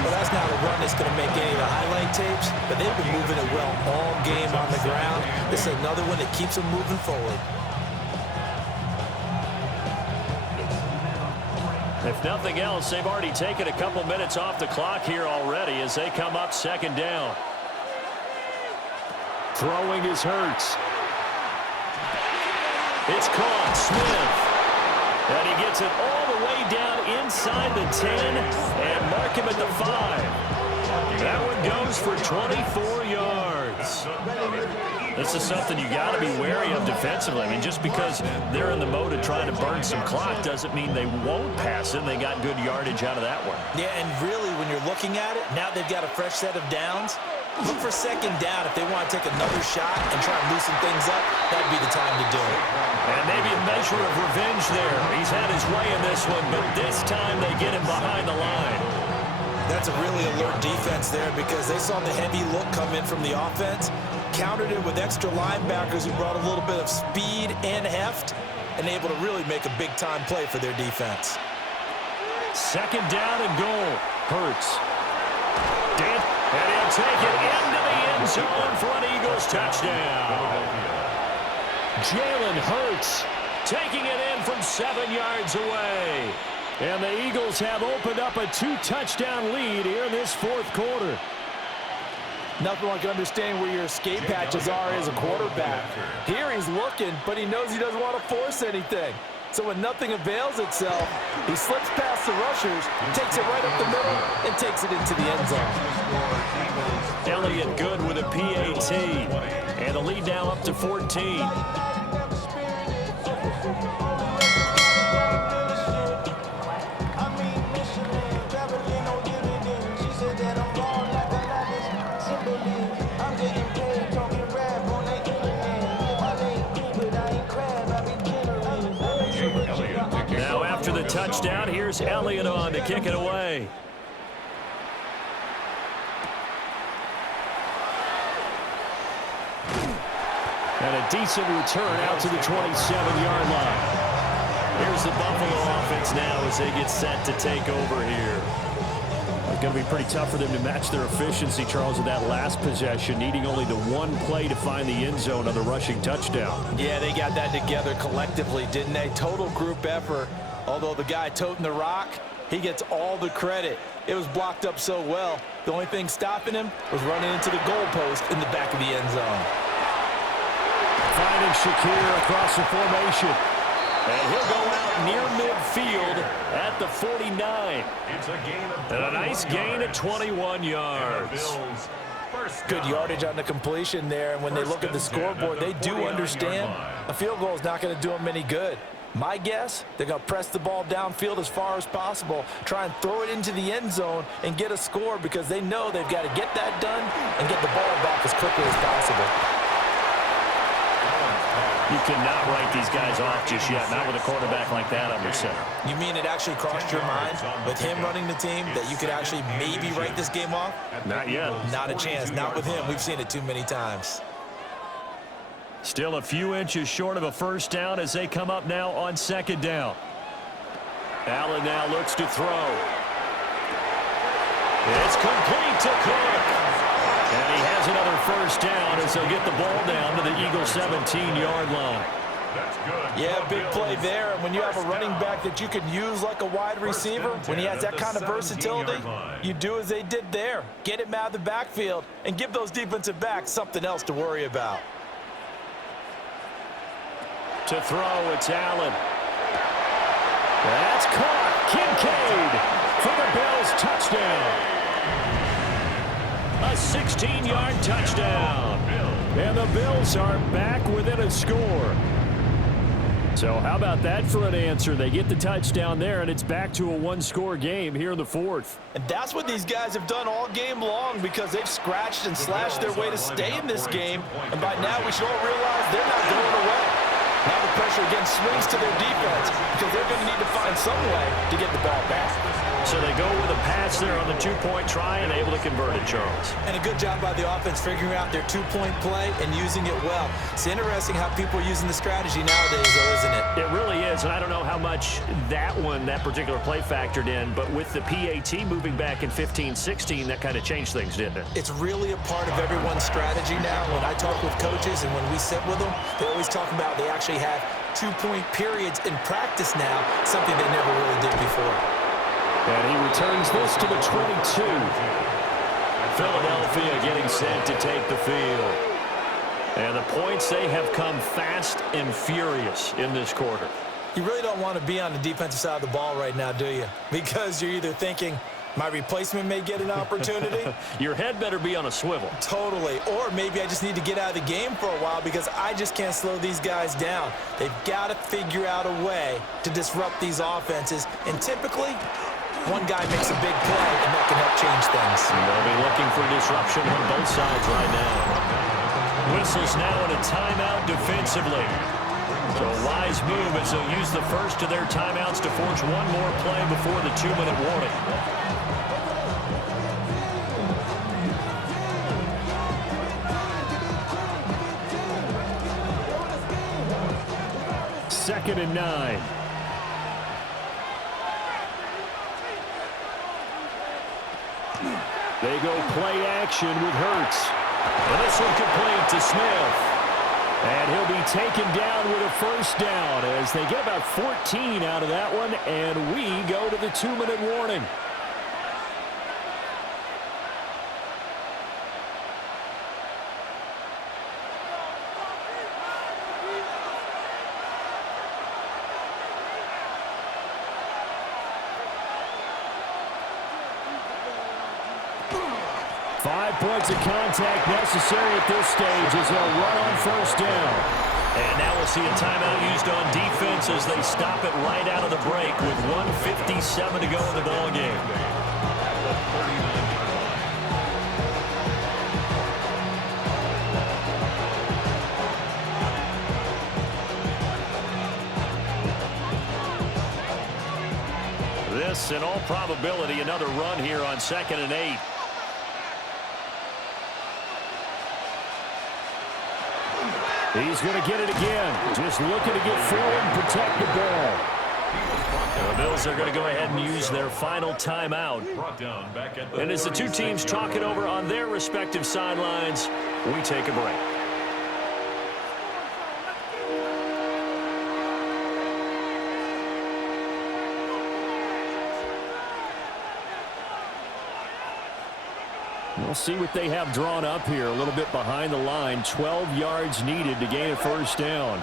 Well, that's not a run that's going to make any of the highlight tapes, but they've been moving it well all game on the ground. This is another one that keeps them moving forward. If nothing else, they've already taken a couple minutes off the clock here already as they come up 2nd down. Throwing is Hurts. It's caught. Smith. And he gets it all the way down inside the 10 and mark him at the 5. That one goes for 24 yards. This is something you got to be wary of defensively. I mean, just because they're in the mode of trying to burn some clock doesn't mean they won't pass it. They got good yardage out of that one. Yeah, and really, when you're looking at it, now they've got a fresh set of downs. Look for 2nd down. If they want to take another shot and try and loosen things up, that'd be the time to do it. And maybe a measure of revenge there. He's had his way in this one, but this time they get him behind the line. That's a really alert defense there, because they saw the heavy look come in from the offense, countered it with extra linebackers who brought a little bit of speed and heft, and able to really make a big-time play for their defense. 2nd down and goal. Hurts. And he'll take it into the end zone for an Eagles touchdown. Jalen Hurts taking it in from 7 yards away. And the Eagles have opened up a 2-touchdown lead here in this 4th quarter. Nothing like understanding where your escape hatches are as a quarterback. Here he's looking, but he knows he doesn't want to force anything. So when nothing avails itself, he slips past the rushers, takes it right up the middle, and takes it into the end zone. Elliott good with a PAT. And the lead now up to 14. Now after the touchdown, here's Elliott on to kick it away. And a decent return out to the 27-yard line. Here's the Buffalo offense now as they get set to take over here. It's going to be pretty tough for them to match their efficiency, Charles, in that last possession, needing only the one play to find the end zone on the rushing touchdown. Yeah, they got that together collectively, didn't they? Total group effort. Although the guy toting the rock, he gets all the credit. It was blocked up so well. The only thing stopping him was running into the goalpost in the back of the end zone. Finding Shakir across the formation. And he'll go out near midfield at the 49. And a nice gain at 21 yards. Good yardage on the completion there. And when they look at the scoreboard, they do understand a field goal is not going to do them any good. My guess, they're going to press the ball downfield as far as possible, try and throw it into the end zone and get a score because they know they've got to get that done and get the ball back as quickly as possible. You cannot write these guys off just yet, not with a quarterback like that under center. You mean it actually crossed your mind with him running the team that you could actually maybe write this game off? Not yet. Not a chance. Not with him. We've seen it too many times. Still a few inches short of a first down as they come up now on second down. Allen now looks to throw. It's complete to Cook. And he has another first down as they'll get the ball down to the Eagles' 17-yard line. That's good. Yeah, big play there. And when you have a running back that you can use like a wide receiver, when he has that kind of versatility, you do as they did there. Get him out of the backfield and give those defensive backs something else to worry about. To throw, it's Allen. That's caught. Kincaid for the Bills touchdown. A 16-yard touchdown. And the Bills are back within a score. So how about that for an answer? They get the touchdown there, and it's back to a one-score game here in the fourth. And that's what these guys have done all game long because they've scratched and slashed their way to stay in this game. And by now we should all realize they're not going away. Now the pressure again swings to their defense because they're going to need to find some way to get the ball back. So they go with a pass there on the two-point try and able to convert it, Charles. And a good job by the offense figuring out their two-point play and using it well. It's interesting how people are using the strategy nowadays, though, isn't it? It really is, and I don't know how much that particular play factored in, but with the PAT moving back in 15-16, that kind of changed things, didn't it? It's really a part of everyone's strategy now. When I talk with coaches and when we sit with them, they always talk about they actually have two-point periods in practice now, something they never really did before. And he returns this to the 22. Philadelphia getting set to take the field. And the points, they have come fast and furious in this quarter. You really don't want to be on the defensive side of the ball right now, do you? Because you're either thinking, my replacement may get an opportunity. Your head better be on a swivel. Totally. Or maybe I just need to get out of the game for a while because I just can't slow these guys down. They've got to figure out a way to disrupt these offenses. And typically, one guy makes a big play, and that can help change things. They'll be looking for disruption on both sides right now. Whistles now in a timeout defensively. So a wise move as they'll use the first of their timeouts to force one more play before the 2-minute warning. Second and 9. They go play action with Hurts. And this one complete to Smith. And he'll be taken down with a first down as they get about 14 out of that one, and we go to the 2-minute warning. Points of contact necessary at this stage as they'll run on first down. And now we'll see a timeout used on defense as they stop it right out of the break with 1:57 to go in the ball game. This, in all probability, another run here on 2nd and 8. He's going to get it again. Just looking to get forward and protect the ball. The Bills are going to go ahead and use their final timeout. And as the two teams talk it over on their respective sidelines, we take a break. We'll see what they have drawn up here. A little bit behind the line. 12 yards needed to gain a first down.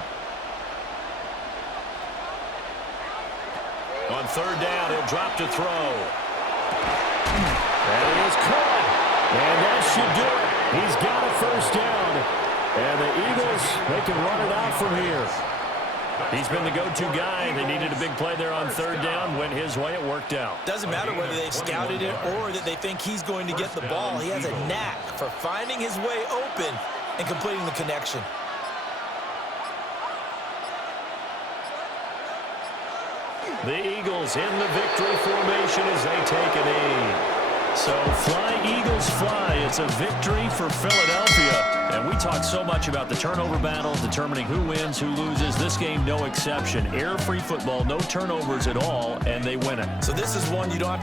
On third down, he'll drop to throw. And he is caught. And that should do it. He's got a first down. And the Eagles, they can run it out from here. He's been the go-to guy. They needed a big play there on third down. Went his way. It worked out. Doesn't matter whether they've scouted it or that they think he's going to get the ball. He has a knack for finding his way open and completing the connection. The Eagles in the victory formation as they take a knee. So fly, Eagles, fly. It's a victory for Philadelphia. And we talk so much about the turnover battle, determining who wins, who loses. This game, no exception. Error-free football, no turnovers at all, and they win it. So this is one you don't have